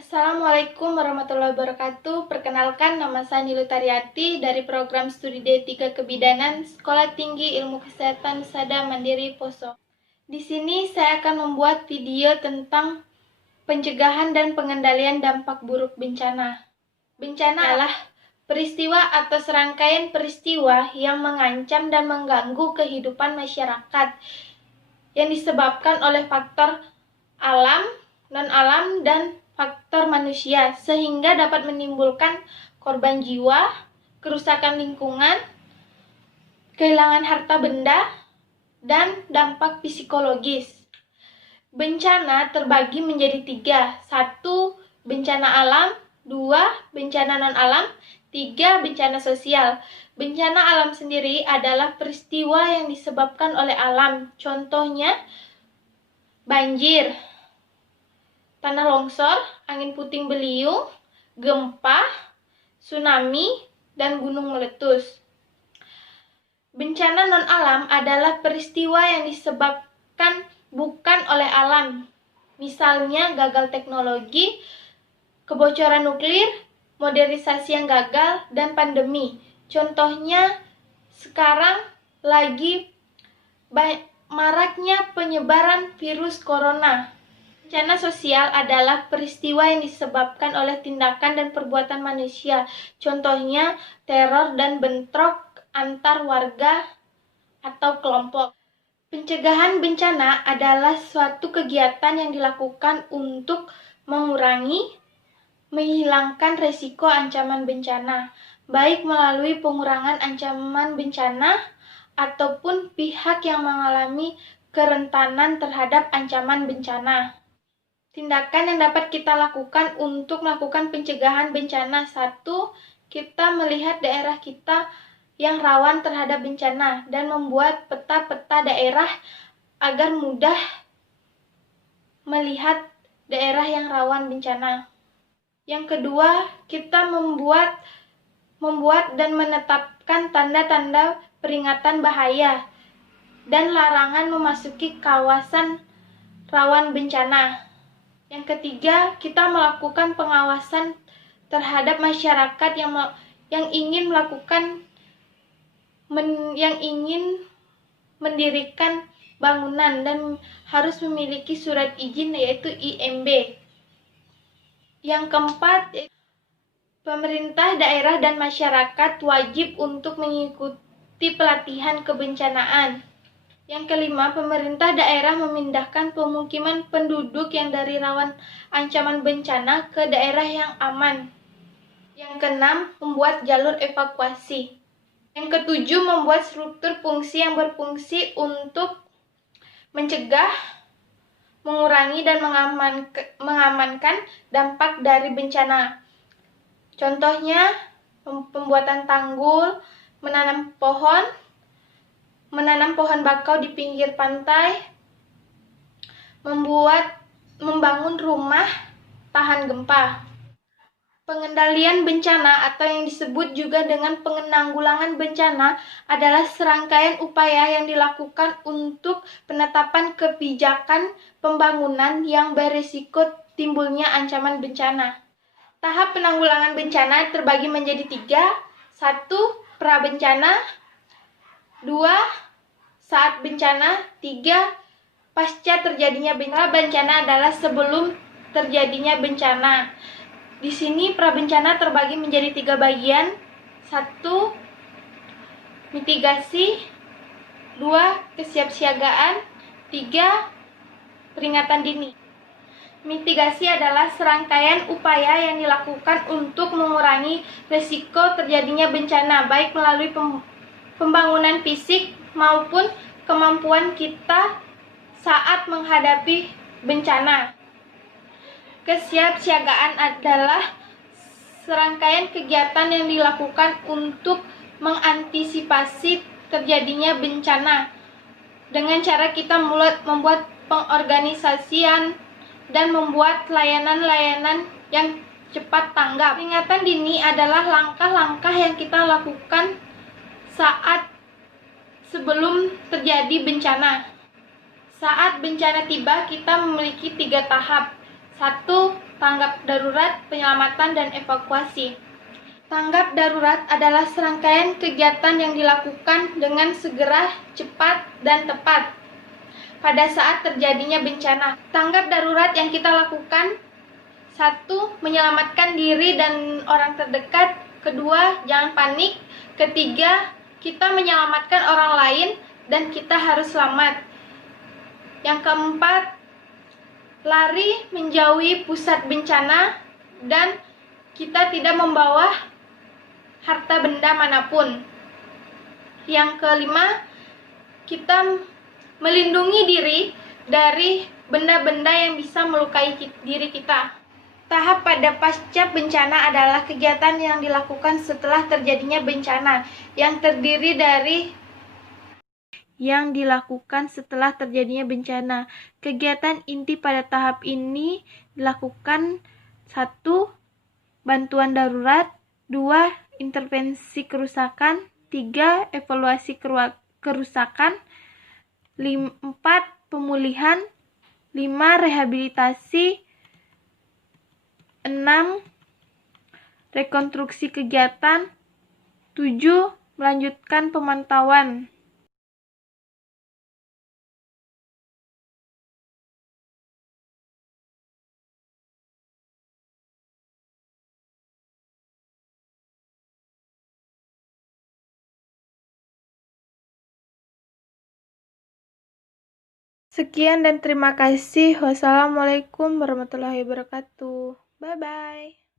Assalamualaikum warahmatullahi wabarakatuh. Perkenalkan, nama saya Nilu Tariati dari program studi D3 Kebidanan Sekolah Tinggi Ilmu Kesehatan Sada Mandiri Poso. Di sini saya akan membuat video tentang pencegahan dan pengendalian dampak buruk bencana. Bencana adalah peristiwa atau serangkaian peristiwa yang mengancam dan mengganggu kehidupan masyarakat yang disebabkan oleh faktor alam, non-alam, dan faktor manusia, sehingga dapat menimbulkan korban jiwa, kerusakan lingkungan, kehilangan harta benda, dan dampak psikologis. Bencana terbagi menjadi 3. 1. Bencana alam. 2. Bencana non-alam. 3. Bencana sosial. Bencana alam sendiri adalah peristiwa yang disebabkan oleh alam. Contohnya, banjir, tanah longsor, angin puting beliung, gempa, tsunami, dan gunung meletus. Bencana non-alam adalah peristiwa yang disebabkan bukan oleh alam. Misalnya gagal teknologi, kebocoran nuklir, modernisasi yang gagal, dan pandemi. Contohnya sekarang lagi maraknya penyebaran virus corona. Bencana sosial adalah peristiwa yang disebabkan oleh tindakan dan perbuatan manusia. Contohnya teror dan bentrok antar warga atau kelompok. Pencegahan bencana adalah suatu kegiatan yang dilakukan untuk mengurangi, menghilangkan risiko ancaman bencana, baik melalui pengurangan ancaman bencana ataupun pihak yang mengalami kerentanan terhadap ancaman bencana. Tindakan yang dapat kita lakukan untuk melakukan pencegahan bencana. 1. Kita melihat daerah kita yang rawan terhadap bencana dan membuat peta-peta daerah agar mudah melihat daerah yang rawan bencana. Yang kedua, kita membuat dan menetapkan tanda-tanda peringatan bahaya dan larangan memasuki kawasan rawan bencana. Yang ketiga, kita melakukan pengawasan terhadap masyarakat yang ingin mendirikan bangunan dan harus memiliki surat izin, yaitu IMB. Yang keempat, pemerintah daerah dan masyarakat wajib untuk mengikuti pelatihan kebencanaan. Yang kelima, pemerintah daerah memindahkan pemukiman penduduk yang dari rawan ancaman bencana ke daerah yang aman. Yang keenam, membuat jalur evakuasi. Yang ketujuh, membuat struktur fungsi yang berfungsi untuk mencegah, mengurangi, dan mengamankan dampak dari bencana. Contohnya, pembuatan tanggul, menanam pohon bakau di pinggir pantai, membangun rumah tahan gempa. Pengendalian bencana atau yang disebut juga dengan penanggulangan bencana adalah serangkaian upaya yang dilakukan untuk penetapan kebijakan pembangunan yang berisiko timbulnya ancaman bencana. Tahap penanggulangan bencana terbagi menjadi 3. 1. Pra-bencana. 2. Saat bencana. 3. Pasca terjadinya bencana. Bencana adalah sebelum terjadinya bencana. Di sini pra-bencana terbagi menjadi 3 bagian. 1. Mitigasi. 2. Kesiapsiagaan. 3. Peringatan dini. Mitigasi adalah serangkaian upaya yang dilakukan untuk mengurangi risiko terjadinya bencana, baik melalui pembangunan fisik maupun kemampuan kita saat menghadapi bencana. Kesiapsiagaan adalah serangkaian kegiatan yang dilakukan untuk mengantisipasi terjadinya bencana dengan cara kita membuat pengorganisasian dan membuat layanan-layanan yang cepat tanggap. Peringatan dini adalah langkah-langkah yang kita lakukan sebelum terjadi bencana. Saat bencana tiba, kita memiliki 3 tahap. 1. tanggap darurat, penyelamatan, dan evakuasi. Tanggap darurat adalah serangkaian kegiatan yang dilakukan dengan segera, cepat, dan tepat pada saat terjadinya bencana. Tanggap darurat yang kita lakukan: 1. Menyelamatkan diri dan orang terdekat. 2. Jangan panik. 3. Kita menyelamatkan orang lain dan kita harus selamat. Yang 4. Lari menjauhi pusat bencana dan kita tidak membawa harta benda manapun. Yang 5. Kita melindungi diri dari benda-benda yang bisa melukai diri kita. Tahap pada pasca bencana adalah kegiatan yang dilakukan setelah terjadinya bencana, yang terdiri dari Kegiatan inti pada tahap ini dilakukan: 1. Bantuan darurat. 2. Intervensi kerusakan. 3. Evaluasi kerusakan. 4. Pemulihan. 5. Rehabilitasi. 6. Rekonstruksi kegiatan. 7. Melanjutkan pemantauan. Sekian dan terima kasih. Wassalamualaikum warahmatullahi wabarakatuh. Bye-bye.